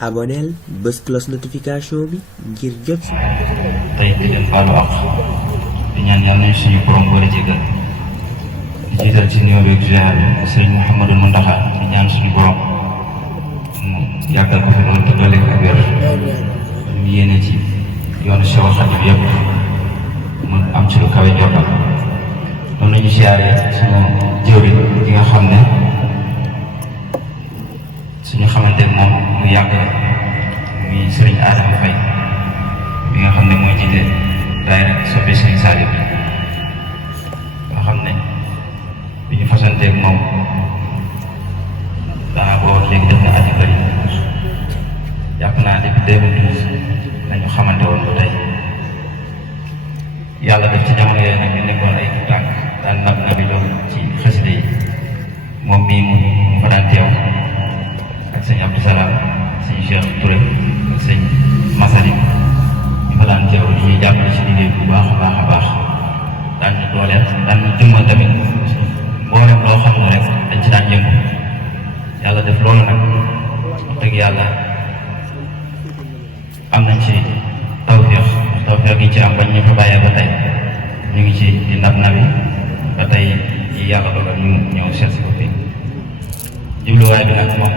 aboneel bës cloche notification bi ngir jot si. tey di leen baalu àq di ñaan yàlla nañ suñu borom boole jégal di jiital ci nuyoo bi ziar bi sëriñ Mouhamadou Mountakha di ñaan suñu borom mu yàggal ko fi loolu te doole ko ak wér mu yéene ci yoonu Cheikh Khadim yëpp mu am ci lu kawe njortam noonu la ñu ziaree suñu jëwriñ gi nga xam ne suñu xamante moom mu yàgg muy sëriñ Adama Faye bi nga xam ne mooy jiite daayira soppe sëriñ Saliou bi nga xam ne bi ñu fasanteeg moom daa boo léegi def na at yu bëri jàpp naa depuis 2012 lañu xamante woon ba tey yàlla def ci jamono yooyu nag ñu nekkoon ay tànk daan nabi loolu ci xaside yi moom mii mu fa daan teew ak sëñ Abdou Salam sëñ Cheikh Touré ak sëñ Massalim ñu fa daan teew di ñuy jàppale ci liggéey bu baax a baax daan ñu dooleel daan ñu jëmmal tamit mboolem loo xam ne rek dañ ci daan yëngu yàlla def loolu nag wax dëgg yàlla am nañ ci tawfeex gi ci am bañ ñu fa bàyyee ba tey ñu ngi ci di nabi ba tey yi yàlla dogal ñu ñëw seet si ko fii jubluwaay bi nag moom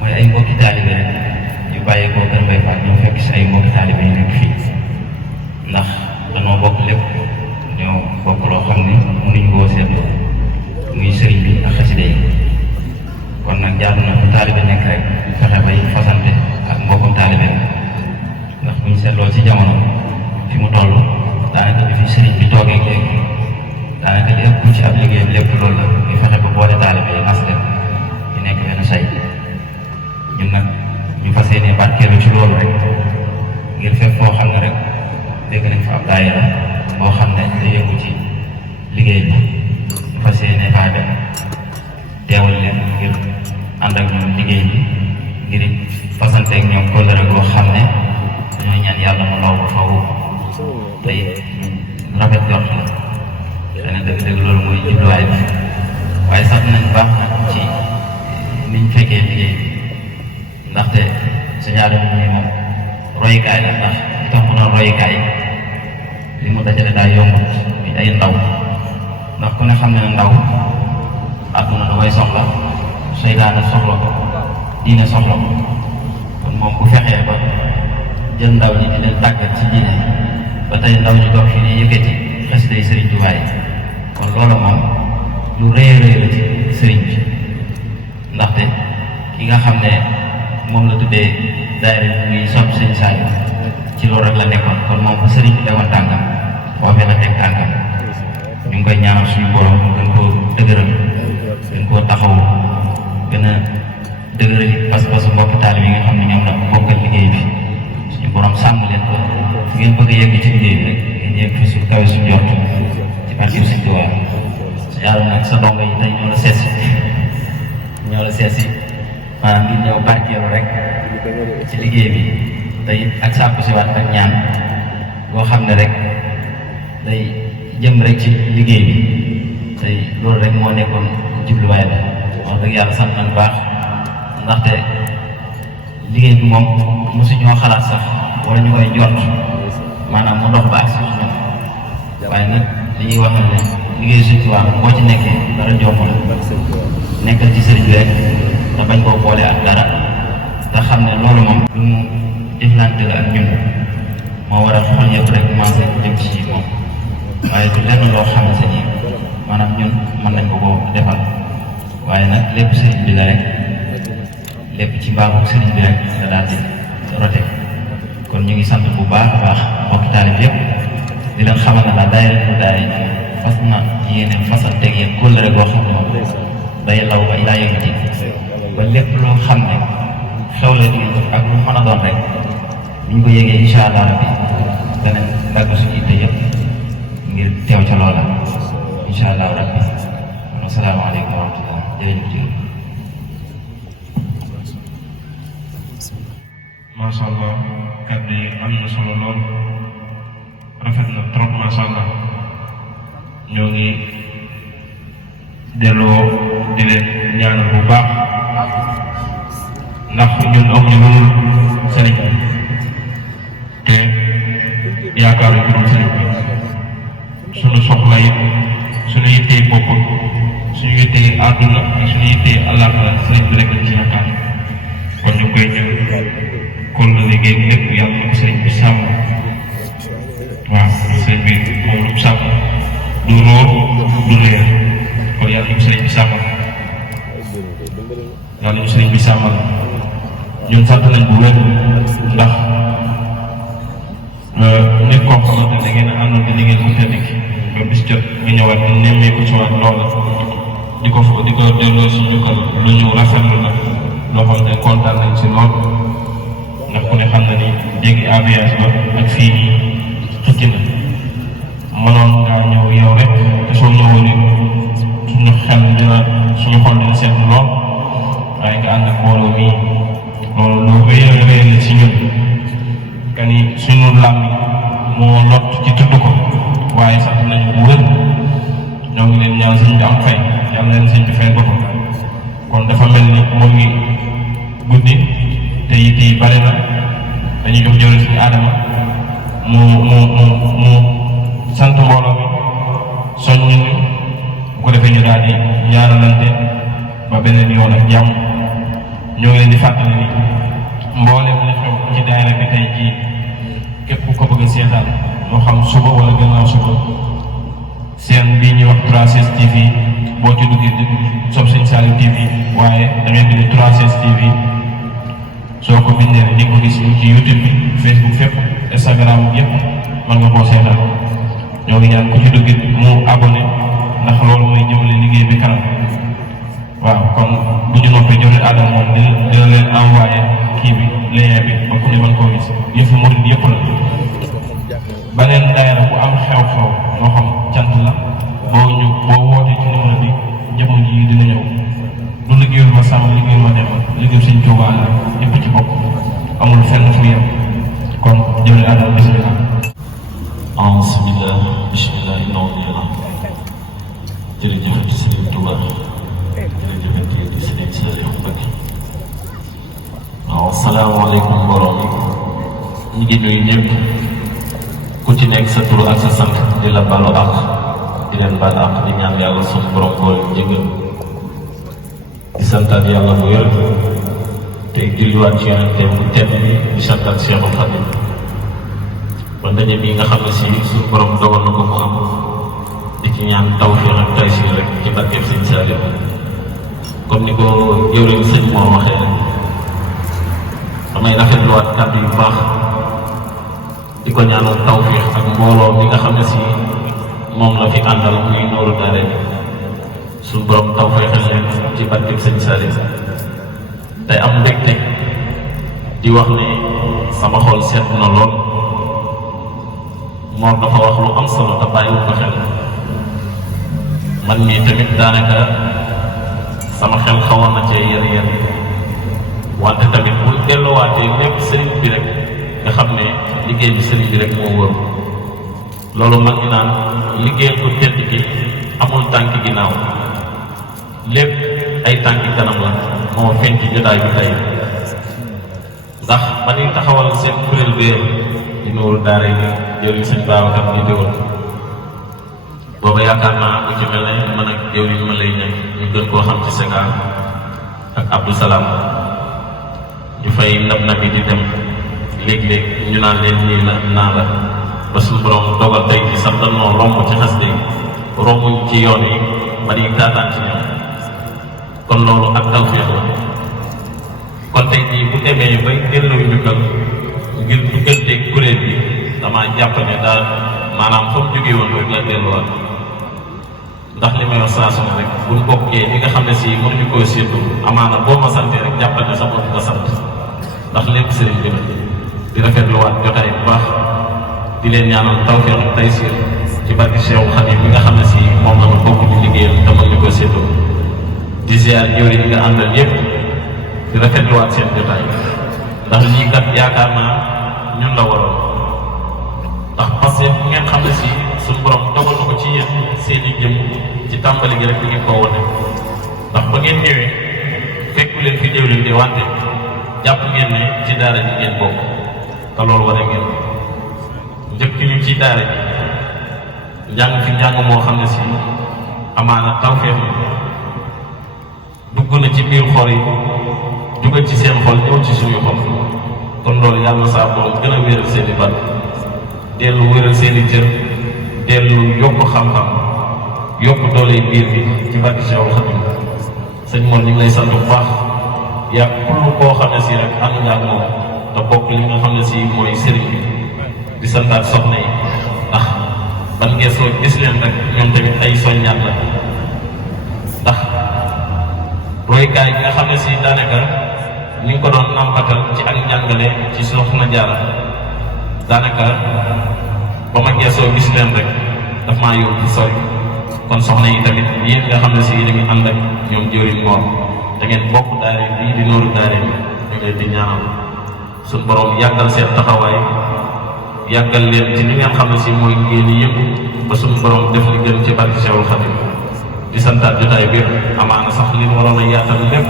mooy ay mbokki taalibe rek yu bàyyi koo Kër Mbaye Fall ñoo fekk si ay mbokki taalibe yu nekk fii ndax dañoo bokk lépp ñoo bokk loo xam ne mënuñu koo seetlu muy sëriñ bi ak xaside yi kon nag jaadu na fu taalibe nekk rek fexe bay fasante ak mbokkum taalibe ndax buñ seetloo ci jamono fi mu toll daanaka bi fi sëriñ bi toogee léegi daanaka li ëpp ci ab liggéeyam lépp loolu la ñu fexe ba boole taalibe yi nas leen ñu nekk benn say ñun nag ñu fas yéene barkeelu ci loolu rek ngir fépp foo xam ne rek dégg nañ fa ab daayira boo xam ne day yëngu ci liggéey bi ñu fas yéene faa dem teewal leen ngir ànd ak ñoom liggéey bi ngir fasanteeg ñoom kóllëre goo xam ne dañoo ñaan yàlla mu law ba faw tey rafet jort la xëy na dëgg-dëgg loolu mooy jubluwaay bi waaye sax nañ baax nag ci niñ fekkee liggéey bi ndaxte suñu aadama ñi moom royukaay la ndax li tax mu doon royukaay li mu dajale daa yombut bi ay ndaw ndax ku ne xam ne ndaw àdduna da koy soxla seytaane soxla ko diine soxla ko kon moom bu fexee ba jël ndaw ñi di leen tàggat ci diine ba tey ndaw ñi doog fi ne yëkkati xasida yi sëriñ Tuubaa yi kon loolu moom lu rëy la ci sëriñ bi ndaxte ki nga xam ne moom la tuddee daayira muy sopp sëñ Saliou ci loolu rek la nekkoon kon moom fa sëriñ bi tegoon tànkam foofee la teg tànkam ñu ngi koy ñaanal suñu borom gën koo dëgëral gën koo taxawu gën a dëgëral it pas-pasu mbokk taalibe yi nga xam ne ñoom la bokkal liggéey bi suñu borom sàmm leen ko fu ngeen bëgg a yegg ci liggéey bi rek ngeen yegg fi su kawe suñu jort ci barke Sëñ Tuubaa su yàlla nag sa dongo yi tey ñoo la seet si maanaam ngir ñëw barkeelu rek ci liggéey bi tey ak sàkku si waat ak ñaan boo xam ne rek day jëm rek ci liggéey bi tey loolu rek moo nekkoon jubluwaay bi wax dëgg yàlla sant nañ baax ndaxte liggéey bi moom mosuñoo xalaat sax wala ñu koy jot maanaam mu dox ba ak si ñun waaye nag li ñuy wax ne liggéey Sëñ Tuubaa boo ci nekkee dara jomb la nekkal ci sëriñ bi rek te bañ koo boole ak dara te xam ne loolu moom lu mu jëflante la ak ñun moo war a xool yëpp rek commencé jëm ci moom waaye du lenn loo xam ne sa ji maanaam ñun mën nañ ko koo defal waaye nag lépp sëriñ bi la rek lépp ci mbaaxu sëriñ bi rek nga daal di rote kon ñu ngi sant bu baax a baax mbokki taalib yëpp di leen xamal ne la daayira bu daay fas na yéene fasal teg yéen kóllëre goo xam ne moom day law ba ilaa yëngu ji ba lépp loo xam ne xew la di ak lu mën a doon rek ñu ko yégee incha allah rabbi danañ dagg suñu itte yëpp ngir teew ca loola incha allah rabbi asalaamaaleykum wa rahmatullah jërëjëf. macha allah kàddu yi am na solo lool rafet na trop macha allah ñoo ngi delloo di leen ñaanal bu baax ndax ñun amuñu lu dul sëriñ bi te yaakaaruñ ko dul sëriñ bi suñu soxla yi suñu yittee bopp suñu yittee àdduna ak suñu yittee àllaaxira sëriñ bi rek lañ ci yaakaar kon ñu koy ñëw kon la liggéey lépp yàlla na ko sëriñ bi sàmm waaw sëriñ bi moom lu mu sàmm du róor du réer kon yàlla ñu sëriñ bi sàmmal yàlla ñu sëriñ bi sàmmal ñun sant nañ bu wér ndax nit koo xamante ne da ngeen a àndoon di liggéey bu tedd ki ba bis jot nga ñëwaat di nemmeeku ci waat loola di ko delloo si njukkal lu ñu rafetlu la loo xam ne kontaan nañ si lool ndax ku ne xam na ni jéggi aviage ba ak fii nii xëcc na mënoon ngaa ñëw yow rek te soo ñëwoon ni suñu xel suñu xol dina seetlu lool waaye nga ànd ak mbooloo mi loolu lu wéyal la si ñun ka ni suñu làmb moo lott ci tudd ko waaye sant nañu bu wér ñoo ngi leen ñaan sëñ bi am fay yàlla leen sëñ bi fay boppam kon dafa mel ni moo ngi guddi te it yi bari na dañuy jox jëriñ suñu aadama mu sant mbooloo mi soññ ñu bu ko defee ñu daal di ñaanalante ba beneen yoon ak jàmm ñoo ngi leen di fàttali ni mboolem li xew ci daayira bi tey jii képp ku ko bëgg a seetaan moo xam suba wala gannaaw suba seen bii ñuy wax 3S TV boo ci duggee di Sopp Sëñ Saliou TV waaye da ngay bind 3S TV soo ko bindee di nga ko gis ci YouTube bi Facebook fépp Instagram yëpp mën nga koo seetaan ñoo ngi ñaan ku ci duggee mu abonné ndax loolu mooy jëmale liggéey bi kanam waaw kon bu ñu noppee jëmale Adama moom dina leen envoyé kii bi lien bi ba ku ne mën koo gis yëfi murid yëpp la beneen daayira bu am xew-xew moo xam cant la boo wootee ci numéro bi jëmm ji dina ñëw du liggéeyul ma sàmm liggéeyul ma dem liggéeyul Sëñ Tuubaa la ñëpp ci bokk amul fenn fu yem kon jëmale Adama bismillah bismillah bismillah inna jërëjëfati Sëriñ Tuubaa jërëjëfati Sëriñ Saliou Mbacké waaw asalaamaaleykum mbooloo mi ñu ngi nuyu ñëpp ku ci nekk sa tur ak sa sant di la balu ak di leen bal ak di ñaan yàlla suñu borom boole jégal di santaat yàlla bu wér te julliwaat ci yonente bu tedd bi di santaat Cheikhul Khadim ba ndaje bi nga xam ne si suñu borom dogal na ko mu am di ci ñaan tawfiq ak taysir rek ci barkeb Sëñ Saliou comme ni ko jëwriñ sëñ moo waxee rek damay rafetluwaat kàddu yu baax di ko ñaanal tawfiq ak mbooloo mi nga xam ne si moom la fi àndal muy nooru daare suñu borom tawfiqal leen ci barkeb Sëñ Saliou tey am mbégte di wax ne sama xol seet na lool moom dafa wax lu am solo te bàyyiwul ko xel man mii tamit daanaka sama xel xawoon na cee yar wante tamit bu delluwaatee lépp sëriñ bi rek nga xam ne liggéey bi sëriñ bi rek moo wóor loolu man ngi naan liggéeyal ko tedd gi amul tànki ginnaaw lépp ay tànki kanam la moo feeñ ci jotaay bi tey ndax ba ñuy taxawal seen kuréel bee di nooru daara yi jëriñ sëñ Babacar di déwal booba yaakaar naa ku ci mel ne man ak jëwriñ ma lay nekk ñu gën koo xam ci Sega ak Abdou Salam ñu fay nab yi di dem léeg-léeg ñu naan leen nii la naa la ba suñu borom dogal tey ci sax danoo romb ci xas de rombuñ ci yoon yi ba di taataan ci ñoom kon loolu ak tawfeex la kon tey jii bu demee bay delloo njukkal ngir dugganteeg kuréel bi damaa jàpp ne daal maanaam fa mu jógee woon rek la delluwaat ndax li may wax saa su ne rek buñ bokkee ñi nga xam ne si mënuñu koo séentu amaana boo ma santee rek jàppal ne sa bopp nga sant ndax lépp sëriñ bi la di rafetluwaat jotaay bu baax di leen ñaanal tawfeex ak taysiir ci barke Cheikhul Khadim bi nga xam ne si moom la ma bokk di liggéeyal te mënuñu koo séentu di ziar jëwri yi nga àndal yépp di rafetluwaat seen jotaay ndax lii kat yaakaar naa ñun la waroon ndax parce que bu ngeen xam ne si suñu borom dogal na ko ci yéen seeni jëm ci tàmbali gi rek di ngeen koo wane ndax ba ngeen ñëwee fekku leen fi jëwriñ de wante jàpp ngeen ne ci daara ji ngeen bokk te loolu war a ngeen njëkk ñu ci daara ji njàng fi njàng moo xam ne si amaana tawfeex dugg na ci biir xol yi dugal ci seen xol ñëw ci suñu xol kon loolu yàlla na saa borom gën a wéral seen i bat dellu wéral seen i cër dellu yokk xam-xam yokk doole biir bi ci barke Cheikhul Khadim sëñ Mor ñu ngi lay sant bu baax yaa kullu koo xam ne si rek ànd nga ak moom te bokk li nga xam ne si mooy sëriñ bi di santaat soxna yi ndax ban ngeesoo gis leen rek ñoom tamit ay soññaat la ndax roykaay bi nga xam ne si daanaka ñu ngi ko doon nampatal ci ak njàngale ci Soxna Jaara daanaka ba ma ngeesoo gis leen rek daf maa yóbbu sori kon soxna yi tamit yéen nga xam ne si dañu ànd ak ñoom jëriñ Mor da ngeen bokk daare bii di nooru daare bi ñu leen di ñaanal suñ borom yàggal seen taxawaay yàggal leen ci li ngeen xam ne si mooy ngeen yëpp ba suñ borom def li gën ci barke Cheikhul Khadim di santaat jotaay bi amaana sax li ñu waroon a yaatal lépp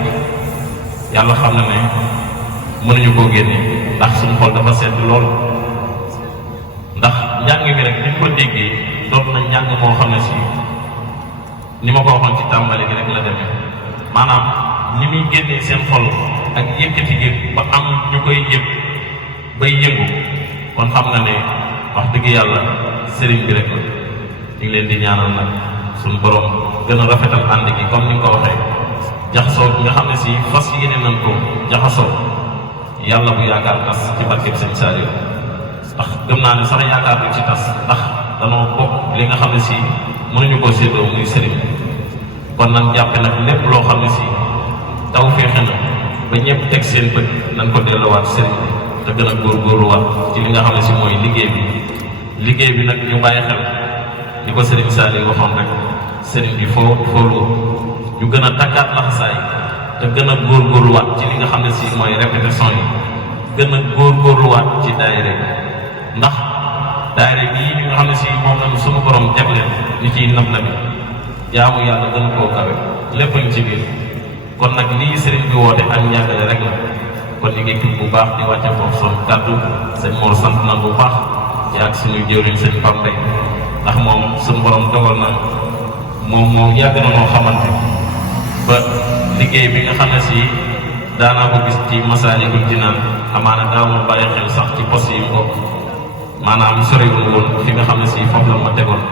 yàlla xam na ne mënuñu koo génne ndax suñu xol dafa sedd lool ndax njàng mi rek ni ñu ko déggee doon na njàng moo xam ne si ni ma ko waxoon ci tàmbali gi rek la demee maanaam ni muy génnee seen xol ak yëkkati yëg ba am ñu koy yëg bay yëngu kon xam na ne wax dëgg yàlla sëriñ bi rek la ñu ngi leen di ñaanal nag suñu borom gën a rafetal ànd gi comme ni nga ko waxee jaxasoo bi nga xam ne si fas yéene nañ ko jaxasoo yàlla bu yaakaar tas ci barkeb sëñ Saliou ndax gëm naa ne sax yaakaar du ci tas ndax danoo bokk li nga xam ne si mënuñu koo séddoo muy sëriñ kon nag jàppe nag lépp loo xam ne si taw feexe na ba ñëpp teg seen bët nañ ko delluwaat sëriñ bi te gën a góorgóorluwaat ci li nga xam ne si mooy liggéey bi nag ñu bàyyi xel li ko sëriñ Saliou waxoon rek sëriñ bi foo ñu gën a takkaat laxasaay te gën a góorgóorluwaat ci li nga xam ne si mooy répétition yi gën a góorgóorluwaat ci daayira yi ndax daayira bii ñi nga xam ne si moom lañu suñu borom jagleel ñu ciy nab na bi jaamu yàlla gën koo kawe lépp ñu ci biir kon nag lii sëriñ bi woote ak njàngale rek la kon ñu ngi tudd bu baax di wàcce foofu son kàddu sëñ Mor sant na bu baax ci ak suñu jëwriñ sëñ Pape ndax moom suñu borom dogal na moom yàgg na noo xamante ba liggéey bi nga xam ne si daanaa ko gis ci Masaalikul Jinaan amaana daawul bàyyi xel sax ci poste yi mbokk maanaam soriwul woon fi nga xam ne si foofu la ma tegoon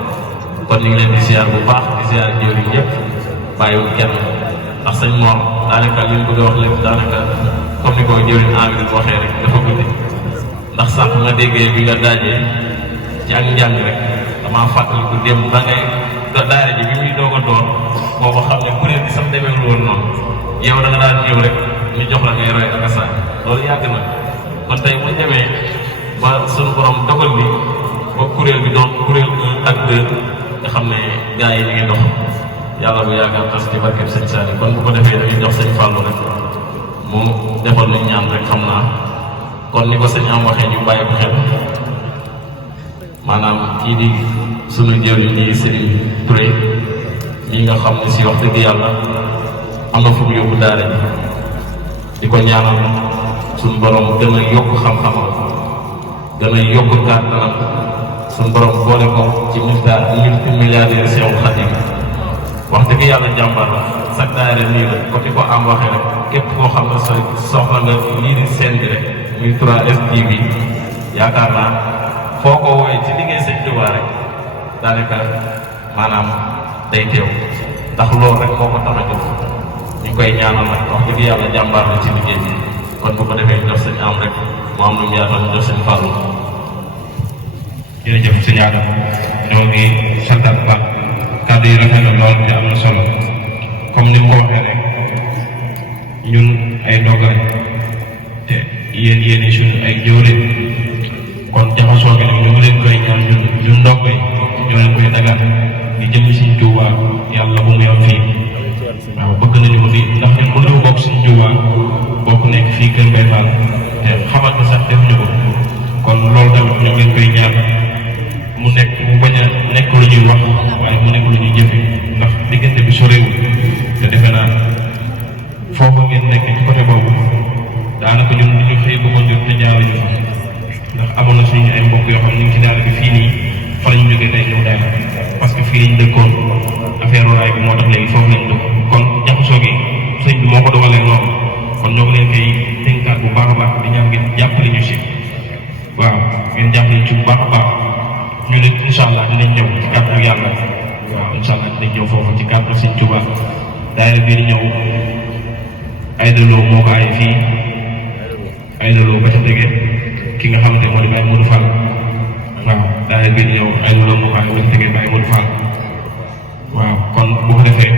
kon ñu ngi leen di ziar bu baax di ziar jëwriñ yëpp bàyyiwul kenn ndax sëñ Mor daanaka li ñu bëgg a wax lépp daanaka comme ni ko jëwriñ Amir waxee rek dafa guddi ndax sànq nga déggee bi nga daajee ci ak njàng rek damaa fàttaliku démb da ngay daara ji bi muy doog a door boobu xam ne kuréel bi sax demeewul woon noonu yow da nga daan ñëw rek ñu jox la ngay roy ak a saa loolu yàgg na kon tey bu ñu demee ba suñu borom dogal bi ba kuréel bi doon kuréel 1 ak 2 nga xam ne gars yi ñu ngi dox yàlla bu yaakaar tas ci barkeb sëñ Saliou kon bu ko defee dañuy jox sëñ Fallou rek mu defal lu ñaan rek xam naa kon ni ko sëñ am waxee ñu bàyyi ko xel maanaam kii di sunu jëriñ ñi Serigne Touré ñi nga xam ne si wax dëgg yàlla am na fu mu yóbbu daara ji di ko ñaanal suñu borom gën a yokk xam-xamam gën a yokk kàttanam suñu borom boole ko ci milliardaire Cheikhul Khadim wax dëgg yàlla jàmbar la sax daara nii la ko di ko am waxee rek képp koo xam ne sa soxla nga lii di seen bi rek muy 3STV yaakaar naa foo ko woowee ci liggéey sëñ Tuubaa rek daanaka maanaam day teew ndax loolu rek moo ko tax a jóg ñu koy ñaanal nag wax dëgg yàlla jàmbaar la ci liggéey bi kon bu ko defee ñu def sëñ am rek mu am lu mu yaatal ñu def sëñ Fallou. jërëjëf sëñ Adam ñoo ngi santaat bu baax kàddu yi rafet na lool te am na solo comme ni mu ko waxee rek ñun ay ndongo rek te yéen suñu ay jëwriñ kon jaxasoo gi nag ñu ngi leen koy ñaan ñun ndongo yi ñoo leen koy dagaan di jëm Sëñ Tuubaa yàlla bu mu yam fii waaw bëgg nañu ko fii ndax ñun mënuñu bokk Sëñ Tuubaa bokk nekk fii Kër Mbaye Fall te xamante sax defuñu ko kon loolu tamit ñu ngi leen koy ñaan mu bañ a nekk lu ñuy wax waaye mu nekk lu ñuy jëfe ndax diggante bi sorewul te defe naa foofu ngeen nekk ci côté boobu daanaka ñun ñu xëy bëggoon jot te jaaruñu fa ndax amoon na suñu ay mbokk yoo xam ne ñu ngi ci daara bi fii nii fa lañ jógee tey ñëw daara parce que fii lañ dëkkoon affaire raay bi moo tax léegi foofu lañ dëkk kon jaxasoo gi sëñ bi moo ko dogalee noonu kon ñoo ngi leen koy dénkaat bu baax a baax di ñaan ngeen jàppale ñu si waaw ngeen jàppale ñu ci bu baax a baax ñu ne incha allah dinañ ñëw ci kàttan yàlla waaw incha allah dinañ ñëw foofu ci kàttan sëñ Tuuba daayira bii di ñëw ay daloo moo ko ay fii ay daloo ba ca tege ki nga xamante moo di Baye Modou Fall waaw daayira bii di ñëw ay daloo moo ko ay ba ca tege Baye Modou Fall waaw kon bu ko defee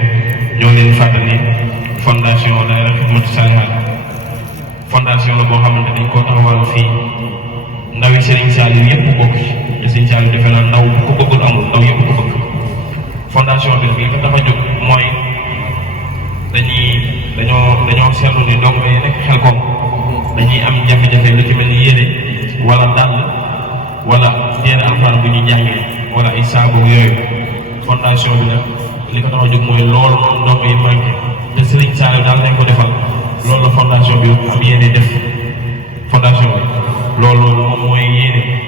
ñoo leen fàttali fondation daayira Xidmatu Saalihaat fondation la boo xamante dañ koo taxawal fii ndawi Serigne Saliou yëpp bokk te Serigne Saliou defe naa ndaw bu ko bëggul amul ndaw yëpp ko bëgg fondation bi li ko tax a jóg mooy dañoo seetlu ni dong yi nekk Xelkom dañuy am jafe-jafe lu ci mel ni yére wala dàll wala téere alxuraan bu ñuy jàngee wala ay saabu yooyu fondation bi nag li ko tax a jóg mooy loolu noonu dong yi manqué te Serigne Saliou daal nañ ko defal loolu la fondation bi am yéene def fondation bi loolu moom mooy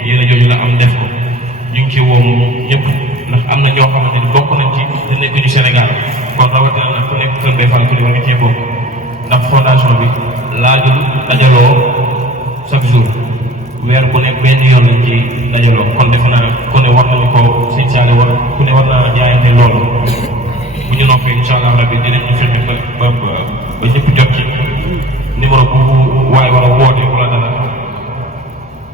yéene jooju la am def ko ñu ngi ci woo ñëpp ndax am na ñoo xamante ni bokk nañ ci te nekkuñu Sénégal kon rawatina nag ku nekk Kër Mbaye Fall ku ne war nga cee bokk ndax fondation bi laajul dajaloo chaque jour weer bu nekk benn yoon lañ ci dajaloo kon defe naa ku ne war nañu ko Sëñ Saliou war ku ne war naa jaayante loolu bu ñu noppee incha allah rabbi dinañu fexe ba ñëpp jot ci numéro bu waaye war a woote wala dara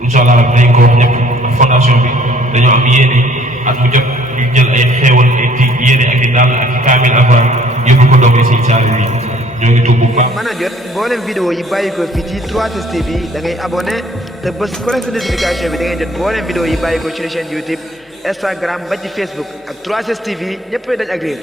incha allah rabbi dañ ko wax ñëpp ndax fondation bi dañoo am yéene at mu jot ñu jël ay xéewal ak ci yéene ak i dàll ak i kaamil alxuraan yóbbu ko doom yi Sëñ Saliou yi ñoo ngi tuub bu baax. mën a jot mboolem vidéo yi bàyyi ko fii ci 3STV da ngay abonné te bés cloche de notification bi da ngay jot mboolem vidéo yi bàyyi ko ci chaîne YouTube Instagram ba ci Facebook ak 3STV ñëppay dañ ak réer